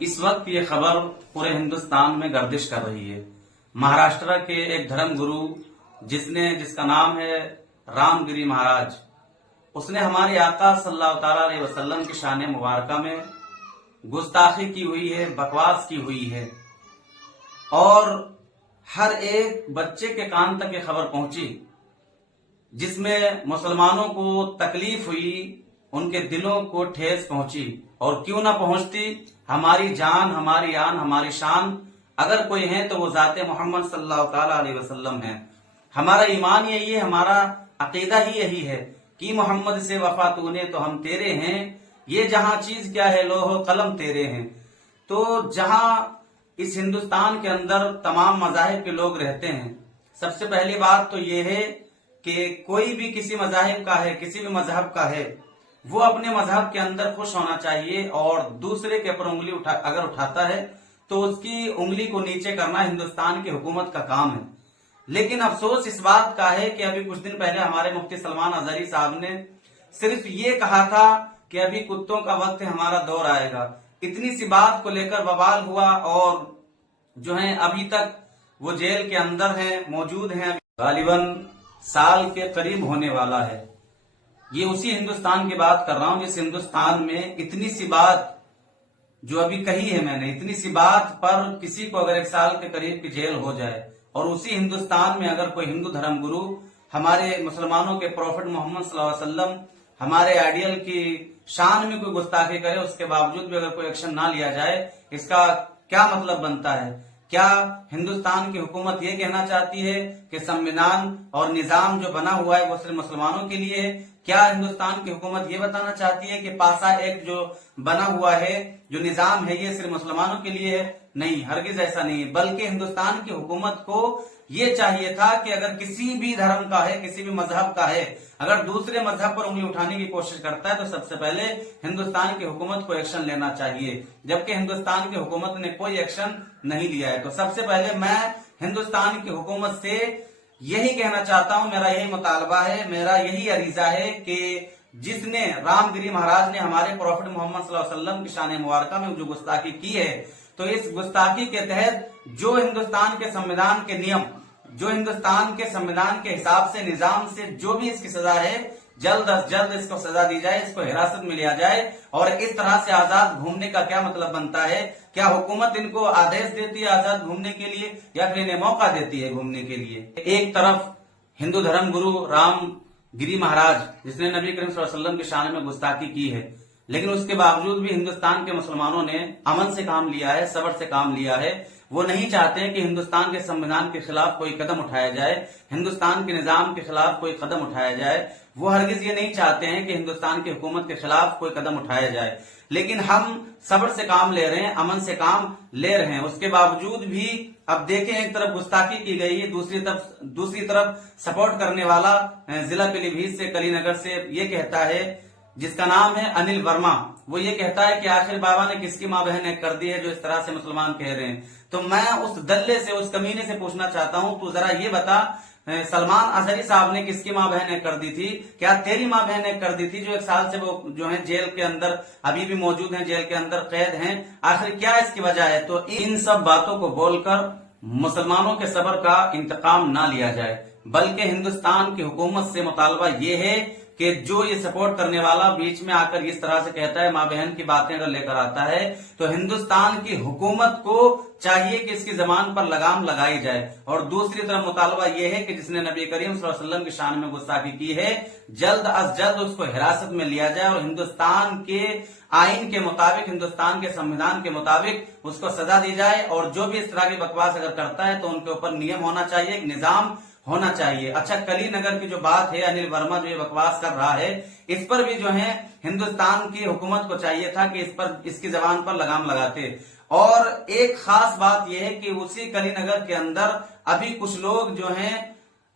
اس وقت یہ خبر پورے ہندوستان میں گردش کر رہی ہے۔ مہاراشٹر کے ایک دھرم گرو جس کا نام ہے رام گری مہاراج، اس نے ہمارے آقا صلی اللہ تعالی علیہ وسلم کی شان مبارکہ میں گستاخی کی ہوئی ہے، بکواس کی ہوئی ہے، اور ہر ایک بچے کے کان تک یہ خبر پہنچی، جس میں مسلمانوں کو تکلیف ہوئی، ان کے دلوں کو ٹھیس پہنچی۔ اور کیوں نہ پہنچتی، ہماری جان، ہماری آن، ہماری شان اگر کوئی ہے تو وہ ذات محمد صلی اللہ تعالی علیہ وسلم ہے۔ ہمارا ایمان یہی ہے، ہمارا عقیدہ ہی یہی ہے کہ محمد سے وفا تو نے تو ہم تیرے ہیں، یہ جہاں چیز کیا ہے لوح و قلم تیرے ہیں۔ تو جہاں اس ہندوستان کے اندر تمام مذاہب کے لوگ رہتے ہیں، سب سے پہلی بات تو یہ ہے کہ کوئی بھی کسی مذاہب کا ہے، کسی بھی مذہب کا ہے، وہ اپنے مذہب کے اندر خوش ہونا چاہیے، اور دوسرے کے اوپر انگلی اگر اٹھاتا ہے تو اس کی انگلی کو نیچے کرنا ہندوستان کی حکومت کا کام ہے۔ لیکن افسوس اس بات کا ہے کہ ابھی کچھ دن پہلے ہمارے مفتی سلمان اظہری صاحب نے صرف یہ کہا تھا کہ ابھی کتوں کا وقت ہے، ہمارا دور آئے گا۔ اتنی سی بات کو لے کر بوال ہوا، اور جو ہیں ابھی تک وہ جیل کے اندر ہیں، موجود ہیں، غالباً سال کے قریب ہونے والا ہے۔ یہ اسی ہندوستان کی بات کر رہا ہوں جس ہندوستان میں اتنی سی بات جو ابھی کہی ہے میں نے، اتنی سی بات پر کسی کو اگر 1 سال کے قریب کی جیل ہو جائے، اور اسی ہندوستان میں اگر کوئی ہندو دھرم گرو ہمارے مسلمانوں کے پروفٹ محمد صلی اللہ علیہ وسلم، ہمارے آئیڈیل کی شان میں کوئی گستاخی کرے، اس کے باوجود بھی اگر کوئی ایکشن نہ لیا جائے، اس کا کیا مطلب بنتا ہے؟ کیا ہندوستان کی حکومت یہ کہنا چاہتی ہے کہ سنویدھان اور نظام جو بنا ہوا ہے وہ صرف مسلمانوں کے لیے ہے؟ کیا ہندوستان کی حکومت یہ بتانا چاہتی ہے کہ پاسا ایکٹ جو بنا ہوا ہے، جو نظام ہے، یہ صرف مسلمانوں کے لیے ہے؟ نہیں، ہرگز ایسا نہیں ہے، بلکہ ہندوستان کی حکومت کو یہ چاہیے تھا کہ اگر کسی بھی دھرم کا ہے، کسی بھی مذہب کا ہے، اگر دوسرے مذہب پر انگلی اٹھانے کی کوشش کرتا ہے تو سب سے پہلے ہندوستان کی حکومت کو ایکشن لینا چاہیے، جبکہ ہندوستان کی حکومت نے کوئی ایکشن نہیں لیا ہے۔ تو سب سے پہلے میں ہندوستان کی حکومت سے یہی کہنا چاہتا ہوں، میرا یہی مطالبہ ہے، میرا یہی عریضہ ہے کہ جس نے رام گری مہاراج نے ہمارے پروفٹ محمد صلی اللہ علیہ وسلم کی شان مبارکہ میں جو گستاخی کی ہے، تو اس گستاخی کے تحت جو ہندوستان کے سنویدھان کے نیم، جو ہندوستان کے سنویدھان کے حساب سے، نظام سے جو بھی اس کی سزا ہے، جلد از جلد اس کو سزا دی جائے، اس کو حراست میں لیا جائے۔ اور اس طرح سے آزاد گھومنے کا کیا مطلب بنتا ہے؟ کیا حکومت ان کو آدیش دیتی ہے آزاد گھومنے کے لیے، یا پھر انہیں موقع دیتی ہے گھومنے کے لیے؟ ایک طرف ہندو دھرم گرو رام گری مہاراج، جس نے نبی کریم صلی اللہ علیہ وسلم کی شان میں گستاخی کی ہے، لیکن اس کے باوجود بھی ہندوستان کے مسلمانوں نے امن سے کام لیا ہے، صبر سے کام لیا ہے۔ وہ نہیں چاہتے کہ ہندوستان کے سنویدھان کے خلاف کوئی قدم اٹھایا جائے، ہندوستان کے نظام کے خلاف کوئی قدم اٹھایا جائے۔ وہ ہرگز یہ نہیں چاہتے ہیں کہ ہندوستان کی حکومت کے خلاف کوئی قدم اٹھایا جائے، لیکن ہم صبر سے کام لے رہے ہیں، امن سے کام لے رہے ہیں۔ اس کے باوجود بھی اب دیکھیں، ایک طرف گستاخی کی گئی ہے، دوسری طرف سپورٹ کرنے والا ضلع پیلی بھیت سے، کلی نگر سے یہ کہتا ہے، جس کا نام ہے انل ورما، وہ یہ کہتا ہے کہ آخر بابا نے کس کی ماں بہن ایک کر دی ہے جو اس طرح سے مسلمان کہہ رہے ہیں۔ تو میں اس دلے سے، اس کمینے سے پوچھنا چاہتا ہوں، تو ذرا یہ بتا، سلمان اظہری صاحب نے کس کی ماں بہن ایک کر دی تھی؟ کیا تیری ماں بہن ایک کر دی تھی جو 1 سال سے وہ جو ہیں جیل کے اندر ابھی بھی موجود ہیں، جیل کے اندر قید ہیں؟ آخر کیا اس کی وجہ ہے؟ تو ان سب باتوں کو بول کر مسلمانوں کے صبر کا انتقام نہ لیا جائے، بلکہ ہندوستان کی حکومت سے مطالبہ یہ ہے کہ جو یہ سپورٹ کرنے والا بیچ میں آ کر اس طرح سے کہتا ہے، ماں بہن کی باتیں اگر لے کر آتا ہے، تو ہندوستان کی حکومت کو چاہیے کہ اس کی زبان پر لگام لگائی جائے۔ اور دوسری طرف مطالبہ یہ ہے کہ جس نے نبی کریم صلی اللہ علیہ وسلم کی شان میں گستاخی کی ہے، جلد از جلد اس کو حراست میں لیا جائے، اور ہندوستان کے آئین کے مطابق، ہندوستان کے سنویدھان کے مطابق اس کو سزا دی جائے۔ اور جو بھی اس طرح کی بکواس اگر کرتا ہے تو ان کے اوپر نیم ہونا چاہیے، ایک نظام ہونا چاہیے۔ اچھا، کلی نگر کی جو بات ہے، انل ورما جو یہ بکواس کر رہا ہے، اس پر بھی جو ہے ہندوستان کی حکومت کو چاہیے تھا کہ اس کی زبان پر لگام لگاتے۔ اور ایک خاص بات یہ ہے کہ اسی کلی نگر کے اندر ابھی کچھ لوگ جو ہیں